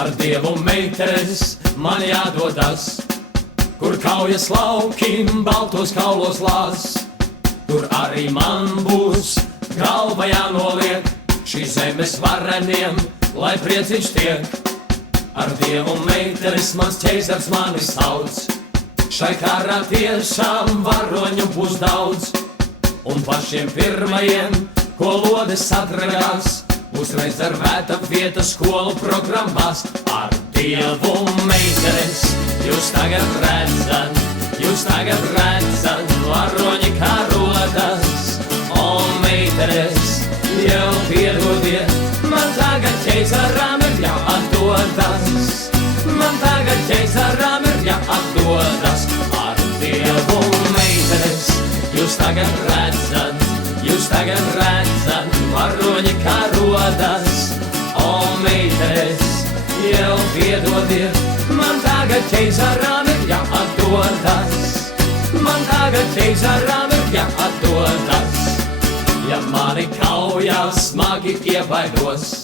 Ar Dievu meitenes man jādodas, kur kaujas laukim baltos kaulos lās. Tur arī man būs galva jānoliek šīs zemes vareniem, lai prieciņš tiek. Ar Dievu meitenes mans ķeizars mani sauc, šai karā tiešām varoņu būs daudz. Un pašiem pirmajiem, ko lodes sadragās, būs rezervēta vieta skolu programmās. Ar Dievu meitenes jūs tagad redzat, varoņi kā rodas. O, meitenes, jau piedodiet, man tagad ķeizaram ir jāatdodas. Man tagad ķeizaram ir jāatdodas. Ar Dievu meitenes jūs tagad redzat, varoņi kā rodas. O, meitenes, jau piedodiet, man tagad ķeizaram ir jāatdodas. Man tagad ķeizaram ir jāatdodas. Ja mani kaujā smagi iebaidos,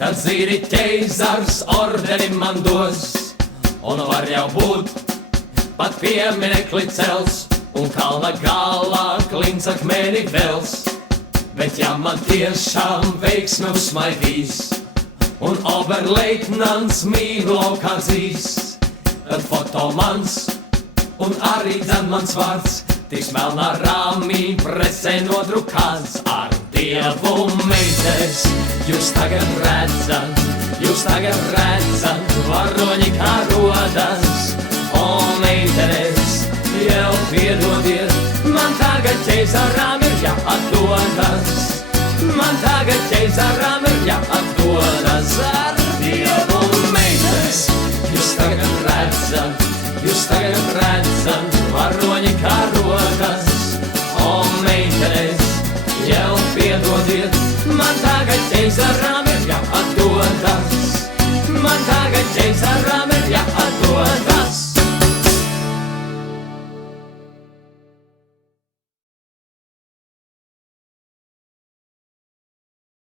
tad zini ķeizars ordeni man dos. Un var jau būt pat pieminekli cels, un kalna galā klints akmeni vels. Bet ja man tiešām veiksme uzsmaidīs, un oberleitnants mīgu laukā dzīs, tad foto mans un arī dzan mans vārds tiks melnā rāmī presē nodrukāts. Ar Dievu meitenes jūs tagad redzat, varoņi kā rodas. O, meitenes, jau piedodiet, man tagad ķeizaram ir jāatdodas. Man tagad ķeizaram ir jāatdodas. Ar Dievu meitenes jūs tagad redzat, varoņi kā rodas. O, meitenes, jau piedodiet, man tagad ķeizaram ir jāatdodas. Man tagad ķeizaram ir